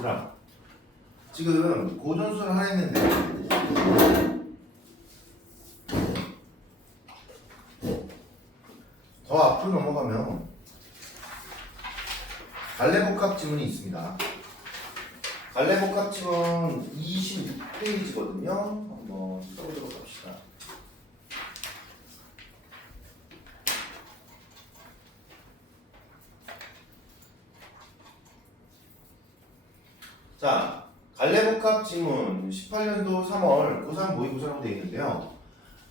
얘들아, 지금 고전수를 하나 했는데 더 앞으로 넘어가면 갈래복합 지문이 있습니다. 갈래복합 지문 26페이지거든요. 한번 써보도록 합시다. 자, 갈래복합 지문 18년도 3월 고3 모의고사라고 되어 있는데요.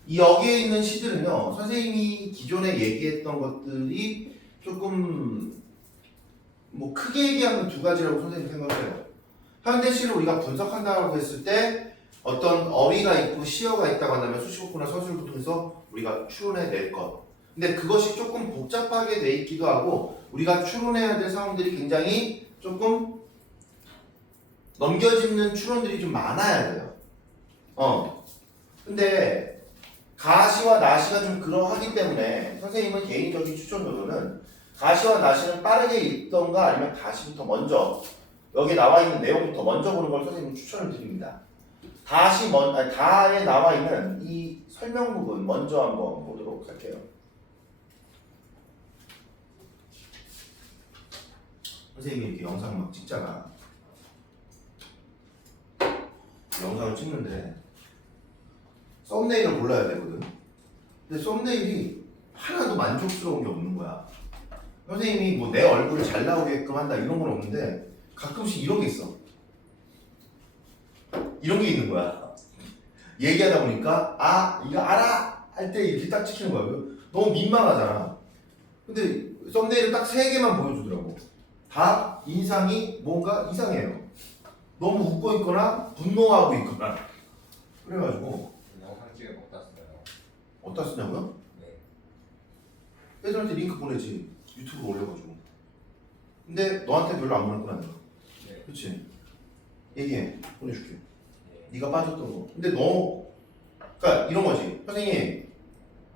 이 여기에 있는 시들은요, 선생님이 기존에 얘기했던 것들이 조금 뭐 크게 얘기하면 두 가지라고 선생님 생각해요. 현대시를 우리가 분석한다고 했을 때 어떤 어휘가 있고 시어가 있다고 한다면 수식어구나 서술을 통해서 우리가 추론해낼 것. 근데 그것이 조금 복잡하게 돼 있기도 하고 우리가 추론해야 될 상황들이 굉장히 조금 넘겨짚는 추론들이 좀 많아야 돼요. 근데 가시와 나시가 좀 그러하기 때문에 선생님은 개인적인 추천으로는 가시와 나시는 빠르게 읽던가 아니면 가시부터 먼저 여기 나와 있는 내용부터 먼저 보는 걸 선생님은 추천을 드립니다. 다에 나와 있는 이 설명 부분 먼저 한번 보도록 할게요. 선생님이 이렇게 영상 막 찍잖아. 영상을 찍는데 썸네일을 골라야 되거든. 근데 썸네일이 하나도 만족스러운 게 없는 거야. 선생님이 뭐 내 얼굴을 잘 나오게끔 한다 이런 건 없는데 가끔씩 이런 게 있어. 이런 게 있는 거야. 얘기하다 보니까 아 이거 알아 할 때 이렇게 딱 찍히는 거야. 너무 민망하잖아. 근데 썸네일을 딱 3개만 보여주더라고. 다 인상이 뭔가 이상해요. 너무 웃고 있거나 분노하고 있거나. 그래가지고 영상 찍어 먹다 써요. 어디다 쓰냐고요? 네. 애들한테 링크 보내지. 유튜브로 올려가지고. 근데 너한테 별로 안 보냈구나 내가. 네. 그치? 얘기해. 보내줄게. 네. 네가 빠졌던 거. 근데 그러니까 이런 거지. 선생님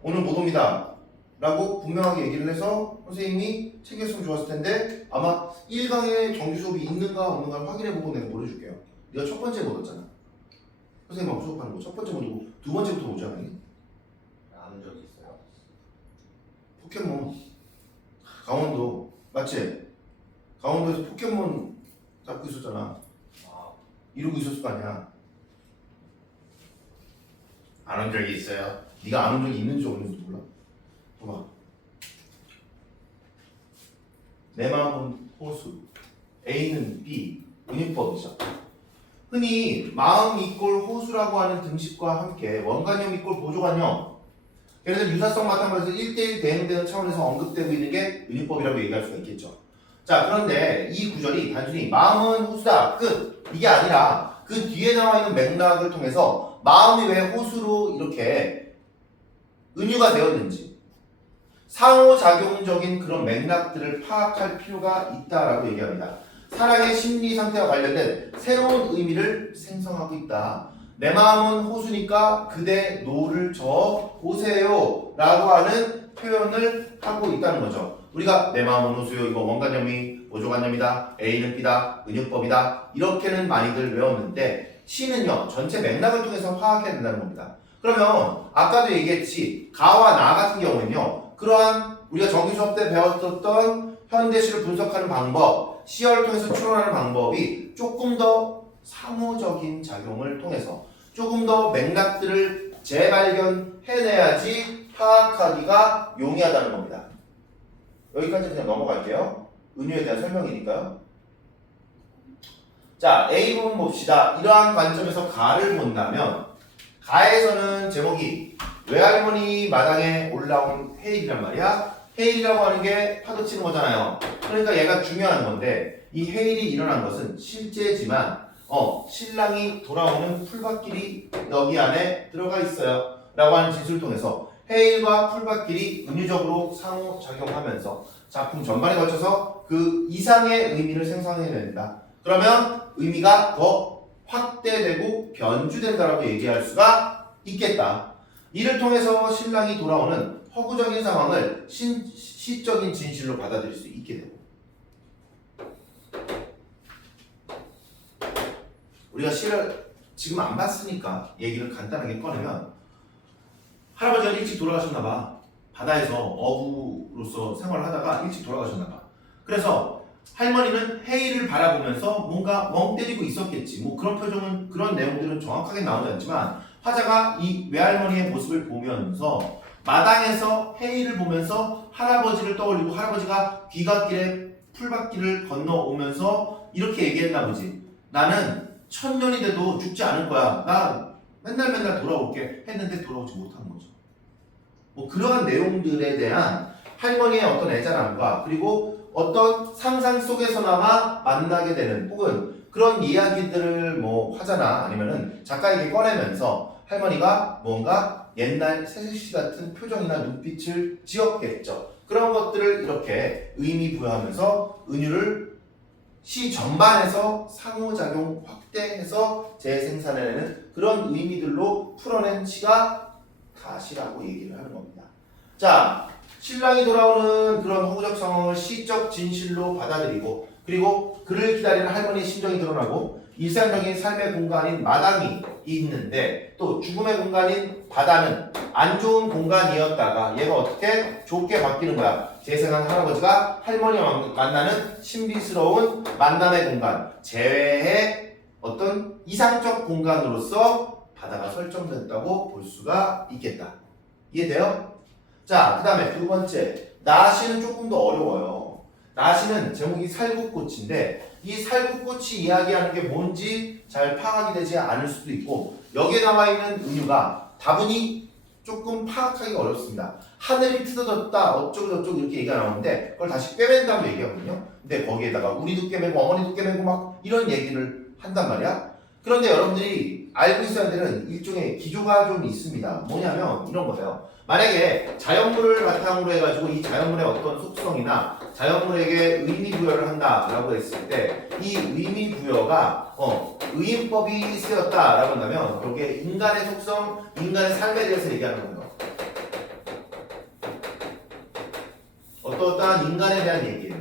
오늘 못 옵니다 라고 분명하게 얘기를 해서 선생님이 챙겼으면 좋았을 텐데 아마 1강에 정규 수업이 있는가 없는가를 확인해보고 내가 보내줄게요. 네가 첫 번째 못 왔잖아. 선생님하고 수업하는 거 첫 번째 못 오고 두 번째부터 오지 않았니? 아는 적이 있어요. 포켓몬 강원도 맞지? 강원도에서 포켓몬 잡고 있었잖아. 아, 이러고 있었을 거 아니야. 안 온 적이 있어요? 네가 안 온 적이 있는지 없는지 몰라. 봐봐. 내 마음은 호수, A는 B, 운임법이죠. 흔히 마음 이꼴 호수라고 하는 등식과 함께 원관념 이꼴 보조관념, 예를 들어 유사성 바탕에서 1대1 대응되는 차원에서 언급되고 있는 게 운임법이라고 얘기할 수가 있겠죠. 자, 그런데 이 구절이 단순히 마음은 호수다, 끝! 이게 아니라 그 뒤에 나와 있는 맥락을 통해서 마음이 왜 호수로 이렇게 은유가 되었는지 상호작용적인 그런 맥락들을 파악할 필요가 있다라고 얘기합니다. 사랑의 심리 상태와 관련된 새로운 의미를 생성하고 있다. 내 마음은 호수니까 그대 노를 저 보세요 라고 하는 표현을 하고 있다는 거죠. 우리가 내 마음은 호수요, 이거 원관념이 보조관념이다, A는 B다, 은유법이다 이렇게는 많이들 외웠는데 시는요 전체 맥락을 통해서 파악해야 된다는 겁니다. 그러면 아까도 얘기했지 가와 나 같은 경우는요 그러한 우리가 정규 수업 때 배웠었던 현대시를 분석하는 방법, 시어를 통해서 추론하는 방법이 조금 더 상호적인 작용을 통해서 조금 더 맥락들을 재발견해내야지 파악하기가 용이하다는 겁니다. 여기까지 그냥 넘어갈게요. 은유에 대한 설명이니까요. 자, A 부분 봅시다. 이러한 관점에서 가를 본다면 가에서는 제목이 외할머니 마당에 올라온 헤일이란 말이야. 헤일이라고 하는 게 파도치는 거잖아요. 그러니까 얘가 중요한 건데 이 헤일이 일어난 것은 실제지만 신랑이 돌아오는 풀밭길이 여기 안에 들어가 있어요 라고 하는 진술을 통해서 헤일과 풀밭길이 은유적으로 상호작용하면서 작품 전반에 걸쳐서 그 이상의 의미를 생성해낸다. 그러면 의미가 더 확대되고 변주된다라고 얘기할 수가 있겠다. 이를 통해서 신랑이 돌아오는 허구적인 상황을 시적인 진실로 받아들일 수 있게 되고 우리가 시를 지금 안 봤으니까 얘기를 간단하게 꺼내면 할아버지가 일찍 돌아가셨나봐. 바다에서 어부로서 생활을 하다가 일찍 돌아가셨나봐. 그래서 할머니는 해일을 바라보면서 뭔가 멍 때리고 있었겠지. 뭐 그런 표정은, 그런 내용들은 정확하게 나오지 않지만 화자가 이 외할머니의 모습을 보면서 마당에서 해일을 보면서 할아버지를 떠올리고 할아버지가 귀갓길에 풀밭길을 건너오면서 이렇게 얘기했나 보지. 나는 1000년이 돼도 죽지 않을 거야. 나 맨날 돌아올게 했는데 돌아오지 못한 거죠. 뭐 그러한 내용들에 대한 할머니의 어떤 애잔함과 그리고 어떤 상상 속에서나마 만나게 되는 혹은 그런 이야기들을 뭐 화자나 아니면은 작가에게 꺼내면서 할머니가 뭔가 옛날 세세씨 같은 표정이나 눈빛을 지었겠죠. 그런 것들을 이렇게 의미 부여하면서 은유를 시 전반에서 상호작용 확대해서 재생산해내는 그런 의미들로 풀어낸 시가 가시라고 얘기를 하는 겁니다. 자, 신랑이 돌아오는 그런 허구적 상황을 시적 진실로 받아들이고 그리고 그를 기다리는 할머니의 심정이 드러나고 일상적인 삶의 공간인 마당이 있는데 또 죽음의 공간인 바다는 안 좋은 공간이었다가 얘가 어떻게 좋게 바뀌는 거야. 재생한 할아버지가 할머니와 만나는 신비스러운 만남의 공간, 재회의 어떤 이상적 공간으로서 바다가 설정됐다고 볼 수가 있겠다. 이해돼요? 자, 그 다음에 두 번째, 나시는 조금 더 어려워요. 나시는 제목이 살구꽃인데 이 살구꽃이 이야기하는 게 뭔지 잘 파악이 되지 않을 수도 있고 여기에 나와 있는 은유가 다분히 조금 파악하기가 어렵습니다. 하늘이 트어졌다 어쩌고저쩌고 이렇게 얘기가 나오는데 그걸 다시 꿰맨다고 얘기하거든요. 근데 거기에다가 우리도 꿰매고 어머니도 꿰매고 막 이런 얘기를 한단 말이야. 그런데 여러분들이 알고 있어야 되는 일종의 기조가 좀 있습니다. 뭐냐면 이런 거예요. 만약에 자연물을 바탕으로 해가지고 이 자연물의 어떤 속성이나 자연물에게 의미 부여를 한다라고 했을 때 이 의미 부여가 의인법이 쓰였다라고 한다면 여기에 인간의 속성, 인간의 삶에 대해서 얘기하는 거예요. 어떠한 인간에 대한 얘기예요.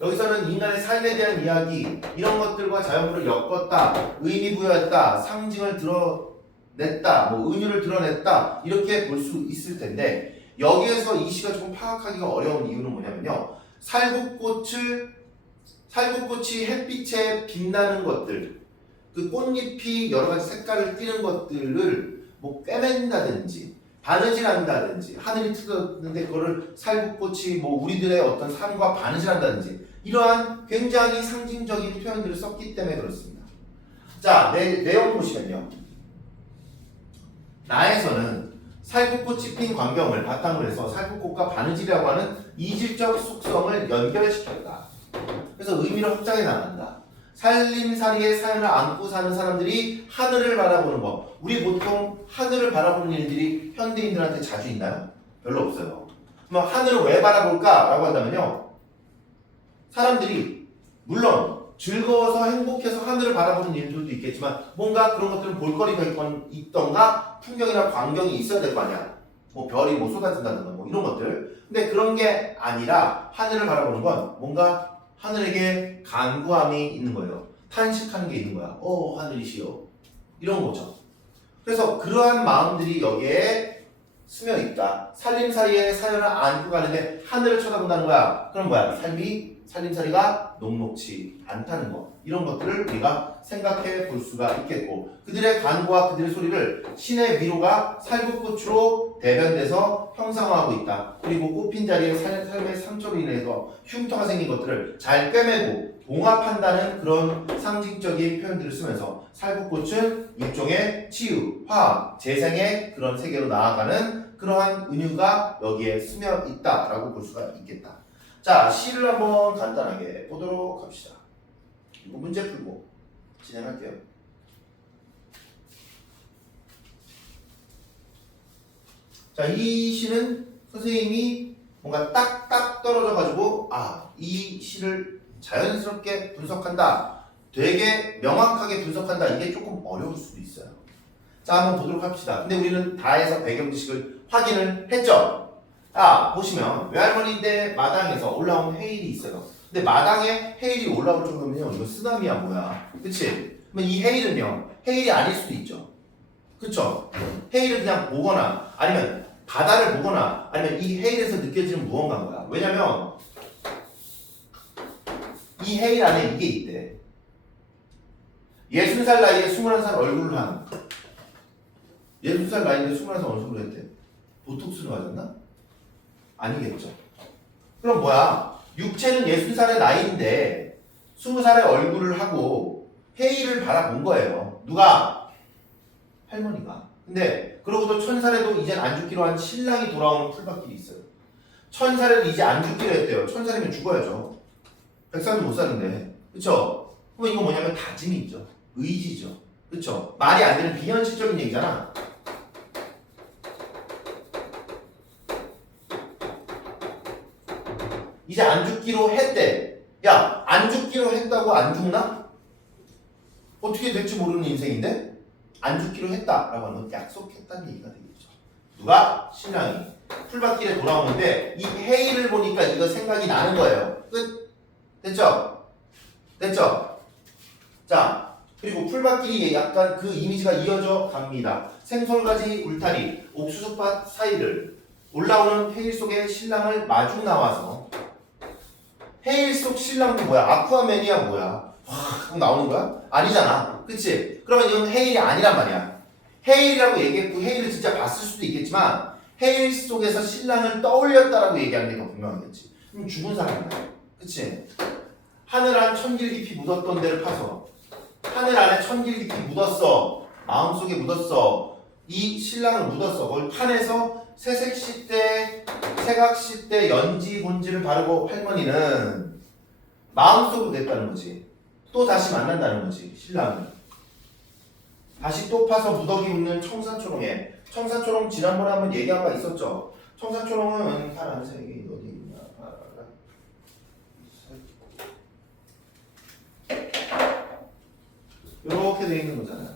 여기서는 인간의 삶에 대한 이야기, 이런 것들과 자연물을 엮었다, 의미 부여했다, 상징을 드러냈다, 뭐 은유를 드러냈다 이렇게 볼 수 있을 텐데 여기에서 이 시가 조금 파악하기가 어려운 이유는 뭐냐면요. 살구꽃이 햇빛에 빛나는 것들, 그 꽃잎이 여러 가지 색깔을 띠는 것들을 뭐 꿰맨다든지 바느질한다든지 하늘이 트었는데 그거를 살구꽃이 뭐 우리들의 어떤 삶과 바느질한다든지 이러한 굉장히 상징적인 표현들을 썼기 때문에 그렇습니다. 자, 내용 보시면요. 나에서는 살구꽃이 핀 광경을 바탕으로 해서 살구꽃과 바느질이라고 하는 이질적 속성을 연결시켰다. 그래서 의미를 확장해 나간다. 살림살이의 사연을 안고 사는 사람들이 하늘을 바라보는 거. 우리 보통 하늘을 바라보는 일들이 현대인들한테 자주 있나요? 별로 없어요. 그럼 하늘을 왜 바라볼까? 라고 한다면요. 사람들이 물론 즐거워서 행복해서 하늘을 바라보는 일들도 있겠지만 뭔가 그런 것들은 볼거리가 있던가 풍경이나 광경이 있어야 될 거 아니야. 뭐 별이 뭐 쏟아진다든가 뭐 이런 것들. 근데 그런 게 아니라 하늘을 바라보는 건 뭔가 하늘에게 간구함이 있는 거예요. 탄식하는 게 있는 거야. 하늘이시여. 이런 거죠. 그래서 그러한 마음들이 여기에 스며 있다. 살림살이의 사연을 안고 가는데 하늘을 쳐다본다는 거야. 그럼 뭐야? 살림살이가 녹록치 않다는 거. 이런 것들을 우리가 생각해 볼 수가 있겠고 그들의 간구와 그들의 소리를 신의 위로가 살구꽃으로 대변돼서 형상화하고 있다. 그리고 꽃핀 자리에 삶의 상처로 인해서 흉터가 생긴 것들을 잘 꿰매고 봉합한다는 그런 상징적인 표현들을 쓰면서 살구꽃은 일종의 치유, 화합, 재생의 그런 세계로 나아가는 그러한 은유가 여기에 스며 있다라고 볼 수가 있겠다. 자, 시를 한번 간단하게 보도록 합시다. 이거 문제 풀고 진행할게요. 자, 이 시는 선생님이 뭔가 딱딱 떨어져가지고 이 시를 자연스럽게 분석한다. 되게 명확하게 분석한다. 이게 조금 어려울 수도 있어요. 자, 한번 보도록 합시다. 근데 우리는 다 해서 배경 지식을 확인을 했죠? 보시면 외할머니인데 마당에서 올라온 해일이 있어요. 근데 마당에 해일이 올라올 정도면요 이거 쓰나미야 뭐야, 그치? 그러면 이 헤일은요, 헤일이 아닐 수도 있죠. 그쵸? 헤일을 그냥 보거나 아니면 바다를 보거나 아니면 이 헤일에서 느껴지는 무언가인 거야. 왜냐면 이 헤일 안에 이게 있대. 60살 나이에 21살 얼굴을 한 60살 나이인데 21살 얼굴을 했대. 보톡스를 맞았나? 아니겠죠. 그럼 뭐야? 육체는 60살의 나이인데 20살의 얼굴을 하고 헤일을 바라본 거예요. 누가? 할머니가. 근데 그러고도 1000살에도 이젠 안 죽기로 한 신랑이 돌아오는 풀밭길이 있어요. 1000살에도 이제 안 죽기로 했대요. 1000살이면 죽어야죠. 100살도 못 사는데. 그쵸? 그럼 이거 뭐냐면 다짐이 있죠. 의지죠. 그쵸? 말이 안 되는 비현실적인 얘기잖아. 이제 안 죽기로 했대. 야, 안 죽기로 했다고 안 죽나? 어떻게 될지 모르는 인생인데 안 죽기로 했다라고 하는 건 약속했다는 얘기가 되겠죠. 누가? 신랑이 풀밭길에 돌아오는데 이 헤일을 보니까 이거 생각이 나는 거예요. 끝. 됐죠? 됐죠? 자, 그리고 풀밭길이 약간 그 이미지가 이어져 갑니다. 생솔가지 울타리, 옥수수밭 사이를 올라오는 헤일 속에 신랑을 마중 나와서 헤일 속 신랑도 뭐야? 아쿠아맨이야 뭐야? 와, 그럼 나오는 거야? 아니잖아. 그치? 그러면 이건 헤일이 아니란 말이야. 헤일이라고 얘기했고 헤일을 진짜 봤을 수도 있겠지만 헤일 속에서 신랑을 떠올렸다라고 얘기하는 게 더 분명하겠지. 그럼 죽은 사람이야. 그치? 하늘 안 천길 깊이 묻었던 데를 파서 하늘 안에 천길 깊이 묻었어. 마음속에 묻었어. 이 신랑을 묻었어. 그걸 파내서 새색시대, 새각시대 연지 본지를 바르고 할머니는 마음속으로 냈다는 거지. 또 다시 만난다는 거지. 신랑을. 다시 또 파서 무더기 웃는 청사초롱에. 청사초롱 지난번에 한번 얘기한 바 있었죠. 청사초롱은 파란색이 어디 있냐. 이렇게 돼 있는 거잖아요.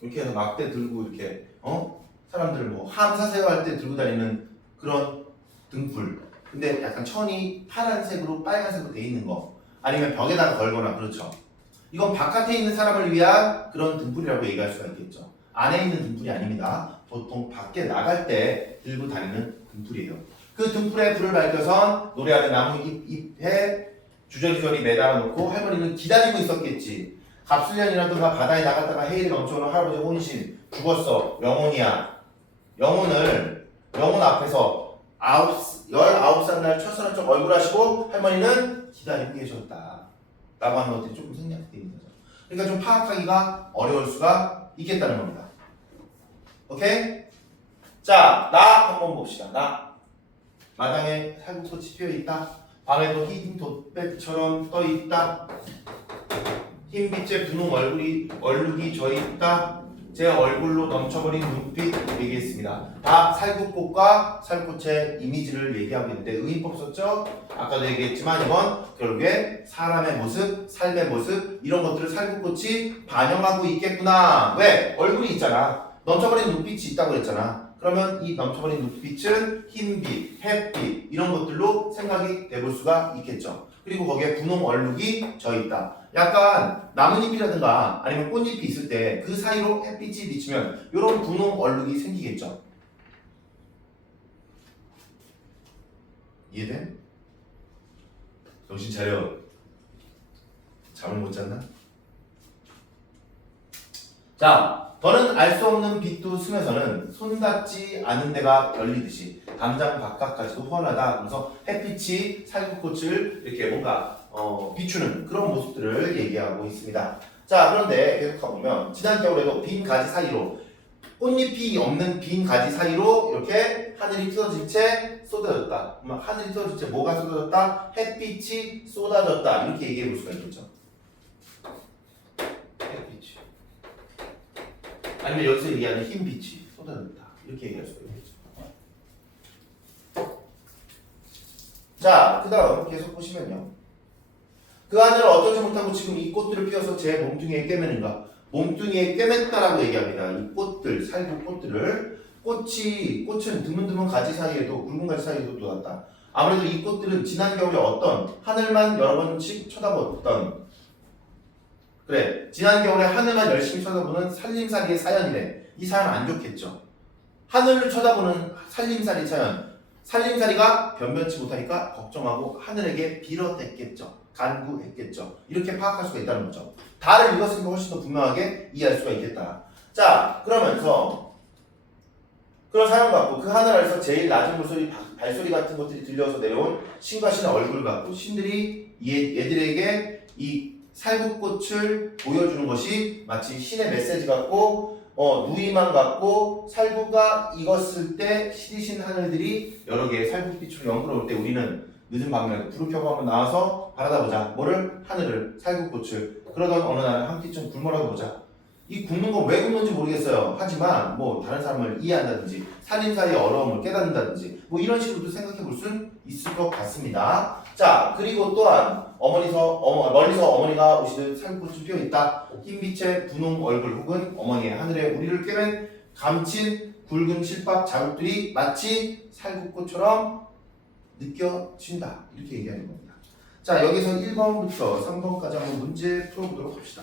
이렇게 해서 막대 들고 이렇게 사람들 뭐 함사세요 할 때 들고 다니는 그런 등불. 근데 약간 천이 파란색으로 빨간색으로 돼 있는 거. 아니면 벽에다가 걸거나 그렇죠. 이건 바깥에 있는 사람을 위한 그런 등불이라고 얘기할 수가 있겠죠. 안에 있는 등불이 아닙니다. 보통 밖에 나갈 때 들고 다니는 등불이에요. 그 등불에 불을 밝혀선 노래하는 나무 잎에 주저리저리 매달아 놓고 할머니는 기다리고 있었겠지. 갑술년이라든가 바다에 나갔다가 헤일이 넘쳐오는 할아버지 혼신 죽었어. 영혼이야. 영혼 앞에서 19살 날 첫사랑 쪽 얼굴 하시고 할머니는 기다리고 계셨다 라고 하는 것들이 조금 생략되어 있는 거죠. 그러니까 좀 파악하기가 어려울 수가 있겠다는 겁니다. 오케이? 자, 나 한번 봅시다. 나 마당에 살구꽃이 피어있다. 밤에도 흰 돛배처럼 떠있다. 흰빛에 분홍 얼룩이 져있다. 제 얼굴로 넘쳐버린 눈빛 얘기했습니다. 다 살구꽃과 살구꽃의 이미지를 얘기하고 있는데 의인법 썼죠? 아까도 얘기했지만 이건 결국에 사람의 모습, 삶의 모습 이런 것들을 살구꽃이 반영하고 있겠구나. 왜? 얼굴이 있잖아. 넘쳐버린 눈빛이 있다고 그랬잖아. 그러면 이 넘쳐버린 눈빛은 흰빛, 햇빛 이런 것들로 생각이 돼볼 수가 있겠죠. 그리고 거기에 분홍 얼룩이 져있다. 약간 나뭇잎이라든가 아니면 꽃잎이 있을 때 그 사이로 햇빛이 비치면 이런 분홍 얼룩이 생기겠죠. 이해돼? 정신 차려. 잠을 못 잤나? 자, 더는 알 수 없는 빛도 숨에서는 손 닿지 않은 데가 열리듯이 담장 바깥까지도 훤하다. 그래서 햇빛이 살구꽃을 이렇게 뭔가 비추는 그런 모습들을 얘기하고 있습니다. 자, 그런데 계속 가보면 지난 겨울에도 빈 가지 사이로 꽃잎이 없는 빈 가지 사이로 이렇게 하늘이 틀어진 채 쏟아졌다. 하늘이 틀어진 채 뭐가 쏟아졌다? 햇빛이 쏟아졌다. 이렇게 얘기해 볼 수가 있겠죠. 햇빛이. 아니면 여기서 얘기하는 흰빛이 쏟아졌다. 이렇게 얘기할 수가 있겠죠. 자, 그 다음 계속 보시면요. 그 하늘을 어쩌지 못하고 지금 이 꽃들을 피워서 제 몸뚱이에 꿰매는가. 몸뚱이에 꿰맸다라고 얘기합니다. 이 꽃들, 살구 꽃들을 꽃은 드문드문 가지 사이에도 굵은 가지 사이에도 돋았다. 아무래도 이 꽃들은 지난 겨울에 어떤 하늘만 여러 번씩 쳐다보던 그래 지난 겨울에 하늘만 열심히 쳐다보는 살림살이의 사연이래. 이 사연 안 좋겠죠. 하늘을 쳐다보는 살림살이 사연. 살림살이가 변변치 못하니까 걱정하고 하늘에게 빌어댔겠죠. 간구했겠죠. 이렇게 파악할 수가 있다는 거죠. 다를 읽었으니까 훨씬 더 분명하게 이해할 수가 있겠다. 자, 그러면서 그런 사연 같고 그 하늘 아래서 제일 낮은 물소리, 발소리 같은 것들이 들려서 내려온 신과 신의 얼굴 같고 신들이 얘들에게 이 살구꽃을 보여주는 것이 마치 신의 메시지 같고 누이만 같고 살구가 익었을 때 시리신 하늘들이 여러 개의 살구빛으로 연그러울 때 우리는 늦은 밤에 불을 켜고 한번 나와서 바라다 보자. 뭐를? 하늘을, 살구꽃을. 그러던 어느 날 한 끼쯤 굶어라도 보자. 이 굶는 건 왜 굶는지 모르겠어요. 하지만 뭐 다른 사람을 이해한다든지 살림사이의 어려움을 깨닫는다든지 뭐 이런 식으로도 생각해 볼 수는 있을 것 같습니다. 자, 그리고 또한 멀리서 어머니가 오시듯 살구꽃이 피어있다. 흰빛의 분홍 얼굴 혹은 어머니의 하늘에 우리를 꿰맨 감친 굵은 실밥 자국들이 마치 살구꽃처럼 느껴진다. 이렇게 얘기하는 겁니다. 자, 여기서 1번부터 3번까지 한번 문제 풀어보도록 합시다.